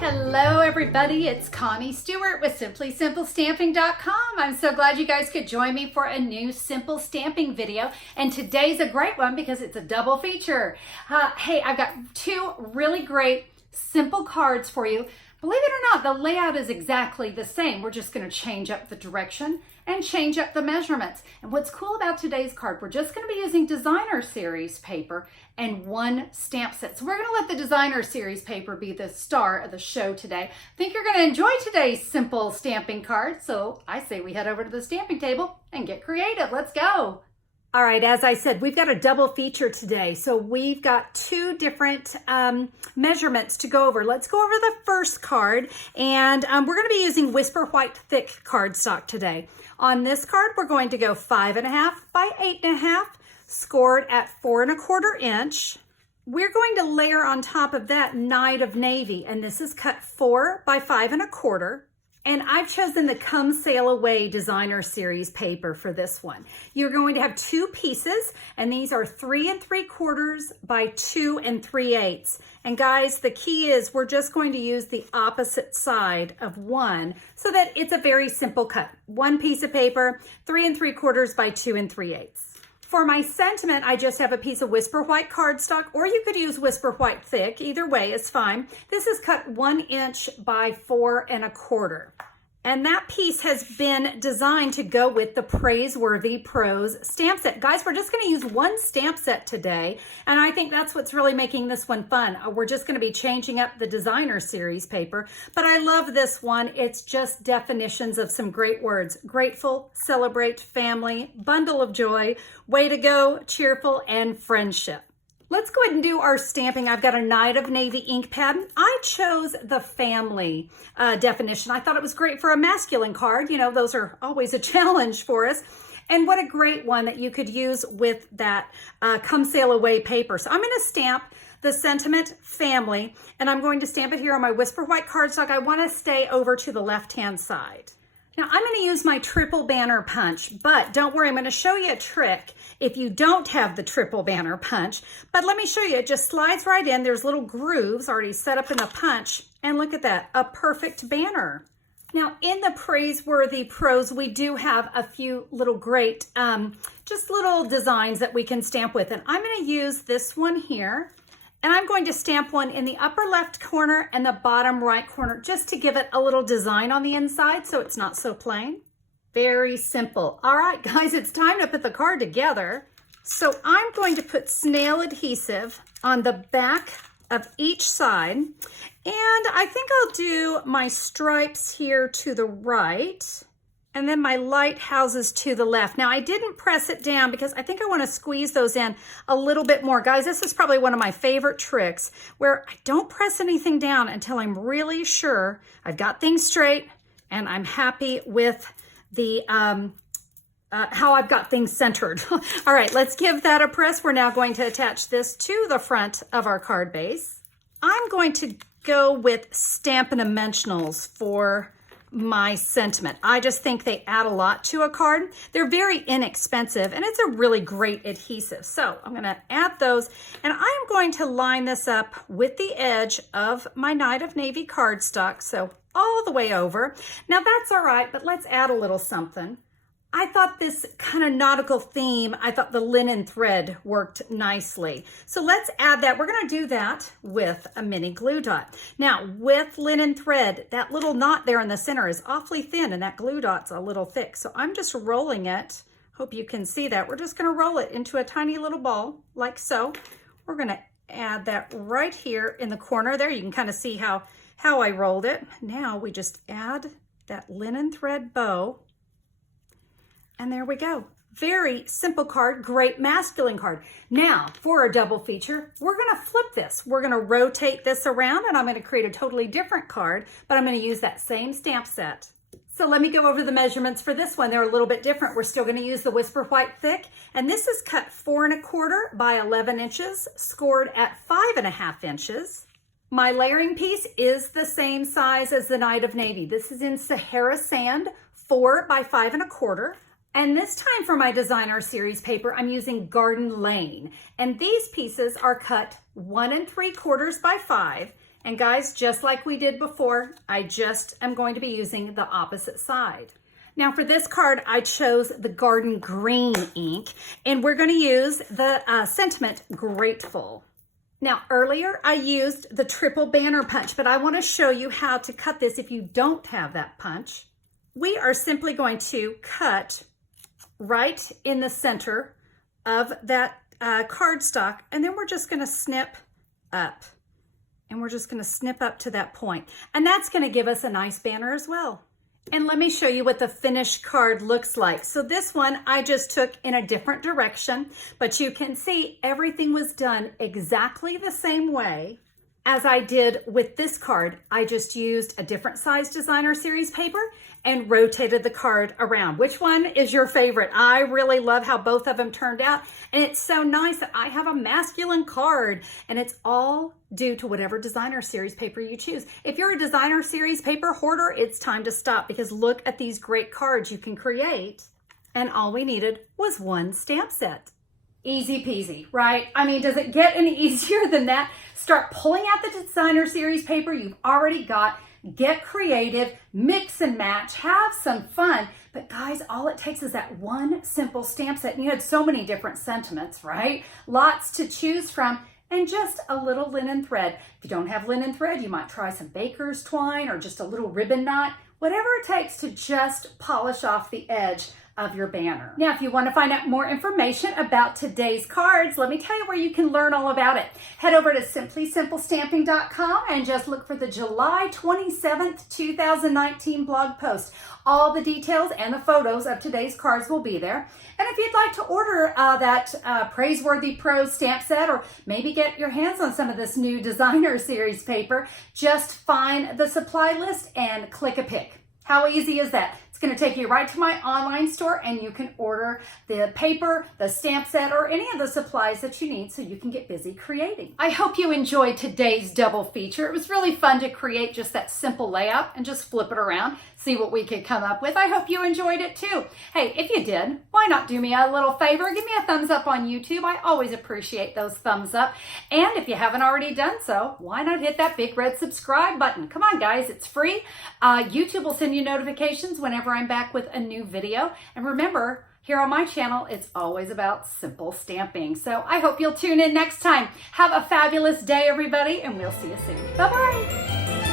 Hello everybody, it's Connie Stewart with SimplySimpleStamping.com. I'm so glad you guys could join me for a new simple stamping video, and today's a great one because it's a double feature. Hey, I've got two really great simple cards for you. Believe it or not, the layout is exactly the same. We're just going to change up the direction and change up the measurements. And what's cool about today's card, we're just going to be using designer series paper and one stamp set. So we're going to let the designer series paper be the star of the show today. I think you're going to enjoy today's simple stamping card. So I say we head over to the stamping table and get creative. Let's go. All right, as I said, we've got a double feature today. So we've got two different measurements to go over. Let's go over the first card, and we're going to be using Whisper White Thick cardstock today. On this card, we're going to go 5.5 by 8.5, scored at 4 1/4 inch. We're going to layer on top of that Night of Navy, and this is cut 4 by 5 1/4. And I've chosen the Come Sail Away Designer Series paper for this one. You're going to have two pieces, and these are 3 3/4 by 2 3/8. And guys, the key is we're just going to use the opposite side of one so that it's a very simple cut. One piece of paper, 3 3/4 by 2 3/8. For my sentiment, I just have a piece of Whisper White cardstock, or you could use Whisper White Thick. Either way is fine. This is cut 1 inch by 4 1/4. And that piece has been designed to go with the Praiseworthy Pros stamp set. Guys, we're just going to use one stamp set today, and I think that's what's really making this one fun. We're just going to be changing up the designer series paper, but I love this one. It's just definitions of some great words. Grateful, celebrate, family, bundle of joy, way to go, cheerful, and friendship. Let's go ahead and do our stamping. I've got a Night of Navy ink pad. I chose the family definition. I thought it was great for a masculine card. You know, those are always a challenge for us. And what a great one that you could use with that Come Sail Away paper. So I'm going to stamp the sentiment family, and I'm going to stamp it here on my Whisper White cardstock. I want to stay over to the left-hand side. Now I'm going to use my triple banner punch, but don't worry, I'm going to show you a trick if you don't have the triple banner punch. But let me show you, it just slides right in. There's little grooves already set up in the punch, and look at that, a perfect banner. Now in the Praiseworthy Pros, we do have a few little great, just little designs that we can stamp with, and I'm going to use this one here. And I'm going to stamp one in the upper left corner and the bottom right corner just to give it a little design on the inside so it's not so plain. Very simple. All right, guys, it's time to put the card together. So I'm going to put snail adhesive on the back of each side. And I think I'll do my stripes here to the right, and then my lighthouses to the left. Now, I didn't press it down because I think I want to squeeze those in a little bit more. Guys, this is probably one of my favorite tricks where I don't press anything down until I'm really sure I've got things straight and I'm happy with the how I've got things centered. All right, let's give that a press. We're now going to attach this to the front of our card base. I'm going to go with Stampin' Dimensionals for my sentiment. I just think they add a lot to a card. They're very inexpensive, and it's a really great adhesive. So I'm going to add those, and I'm going to line this up with the edge of my Night of Navy cardstock, so all the way over. Now that's all right, but let's add a little something. I thought this kind of nautical theme, I thought the linen thread worked nicely. So let's add that. We're going to do that with a mini glue dot. Now with linen thread, that little knot there in the center is awfully thin and that glue dot's a little thick. So I'm just rolling it. Hope you can see that. We're just going to roll it into a tiny little ball like so. We're going to add that right here in the corner there. You can kind of see how I rolled it. Now we just add that linen thread bow. And there we go. Very simple card, great masculine card. Now, for a double feature, we're gonna flip this. We're gonna rotate this around, and I'm gonna create a totally different card, but I'm gonna use that same stamp set. So let me go over the measurements for this one. They're a little bit different. We're still gonna use the Whisper White Thick, and this is cut 4 1/4 by 11 inches, scored at 5.5 inches. My layering piece is the same size as the Night of Navy. This is in Sahara Sand, 4 by 5 1/4. And this time for my designer series paper, I'm using Garden Lane. And these pieces are cut 1 3/4 by 5. And guys, just like we did before, I just am going to be using the opposite side. Now for this card, I chose the Garden Green ink, and we're going to use the sentiment Grateful. Now earlier I used the triple banner punch, but I want to show you how to cut this if you don't have that punch. We are simply going to cut right in the center of that cardstock, and then we're just going to snip up. And we're just going to snip up to that point. And that's going to give us a nice banner as well. And let me show you what the finished card looks like. So this one I just took in a different direction, but you can see everything was done exactly the same way as I did with this card. I just used a different size designer series paper and rotated the card around. Which one is your favorite? I really love how both of them turned out. And it's so nice that I have a masculine card, and it's all due to whatever designer series paper you choose. If you're a designer series paper hoarder, it's time to stop, because look at these great cards you can create. And all we needed was one stamp set. Easy peasy, right? I mean, does it get any easier than that? Start pulling out the designer series paper you've already got, get creative, mix and match, have some fun. But guys, all it takes is that one simple stamp set. And you had so many different sentiments, right? Lots to choose from, and just a little linen thread. If you don't have linen thread, you might try some baker's twine or just a little ribbon knot, whatever it takes to just polish off the edge of your banner. Now, if you want to find out more information about today's cards, let me tell you where you can learn all about it. Head over to simplysimplestamping.com and just look for the July 27th, 2019 blog post. All the details and the photos of today's cards will be there. And if you'd like to order that Praiseworthy Pros stamp set, or maybe get your hands on some of this new designer series paper, just find the supply list and click a pick. How easy is that? It's going to take you right to my online store, and you can order the paper, the stamp set, or any of the supplies that you need so you can get busy creating. I hope you enjoyed today's double feature. It was really fun to create just that simple layout and just flip it around, see what we could come up with. I hope you enjoyed it too. Hey, if you did, why not do me a little favor? Give me a thumbs up on YouTube. I always appreciate those thumbs up. And if you haven't already done so, why not hit that big red subscribe button? Come on, guys, it's free. YouTube will send you notifications whenever I'm back with a new video. And remember, here on my channel, it's always about simple stamping. So I hope you'll tune in next time. Have a fabulous day, everybody, and we'll see you soon. Bye-bye.